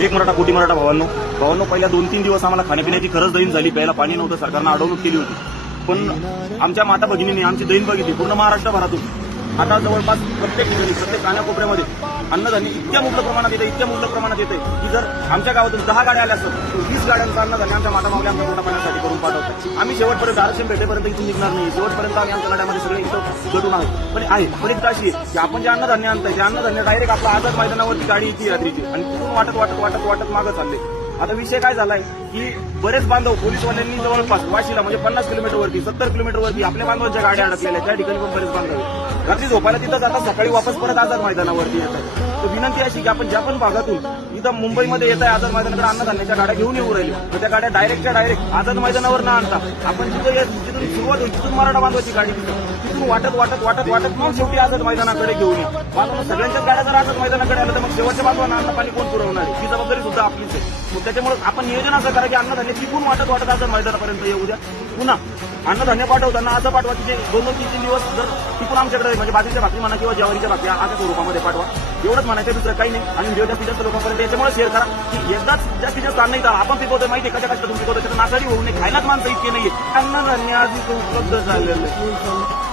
एक मराठा कोटी मराठा भावांनो पहिल्या 2-3 दिवस आम्हाला खाण्यापिण्याची खरंच दैन झाली. प्यायला पाणी नव्हतं. सरकारनं अडवणूक केली होती. पण आमच्या माता भगिनींनी आमची दैन बघितली पूर्ण महाराष्ट्रभरातून. आता जवळपास प्रत्येक ठिकाणी प्रत्येक कानाकोपऱ्यामध्ये अन्नधान्य इतक्या मुबलक प्रमाणात येते की जर आमच्या गावातून 10 गाड्या आल्या असतात तर 20 गाड्यांचं अन्नधान्य आमच्या माता माऊली आमच्या पोटा पाण्यासाठी करून पाठवतात. आम्ही शेवटपर्यंत आरक्षण भेटेपर्यंत इथून निघणार नाही. शेवटपर्यंत आम्ही आमच्या लढ्यामध्ये सगळे इथं जटून आहोत. पण एक अशी आहे की आपण जे अन्नधान्य आणताय ते अन्नधान्य डायरेक्ट आपल्या आझाद मैदानावरती गाडी येते रात्रीची आणि तिथून वाटत मागं चालले. आता विषय काय झालाय की बरेच बांधव पोलीसवाल्यांनी जवळपास वाशीला म्हणजे 50 किलोमीटरवरती 70 किलोमीटरवरती आपल्या बांधवांच्या गाड्या अडकलेल्या त्या ठिकाणी पण बरेच बांधव रात्री झोपायला तिथं जातात. सकाळी वापस परत आझाद मैदानावरती येतात. तर विनंती अशी की आपण ज्या पण भागातून इथं मुंबईमध्ये येत आहे आझाद मैदानाकडे अन्नधान्याच्या गाड्या घेऊन येऊ राहिले तर त्या गाड्या डायरेक्ट आझाद मैदानावर न आणता आपण जिथून सुरुवात होईल तिथून मराठा बांधवाची गाडी तिथून वाटत मग शेवटी आझाद मैदानाकडे घेऊन या. बांधवांना सगळ्यांच्याच गाड्या जर आझाद मैदानाकडे आलं तर मग शेवटच्या बांधवांना अन्न पाणी कोण पुरवणार आहे ही जबाबदारी सुद्धा आपलीच आहे. मग त्याच्यामुळे आपण नियोजन असं करा की अन्नधान्य तिकून वाटत आझाद मैदानापर्यंत येऊ द्या. पुन्हा अन्नधान्य पाठवताना असं पाठवा की जे 2-3 दिवस जर तिकून आमच्याकडे म्हणजे बाजरीच्या भाकरी म्हणा किंवा ज्वारीच्या भाकरी अशा स्वरूपामध्ये पाठवा. एवढंच म्हणायचं दुसरं काही नाही. आणि व्हिडिओ जास्तीत जास्त लोकांपर्यंत याच्यामुळे शेअर करा की एकदाच जास्तीत जास्त अन्न येतात आपण पिकवतोय माहिती आहे कशा कष्टातून पिकवतोय त्याचं नासाडी होऊ नये. खायलाच माणसं इतके नाहीये. अन्नधान्य आधी उपलब्ध झालेलं आहे.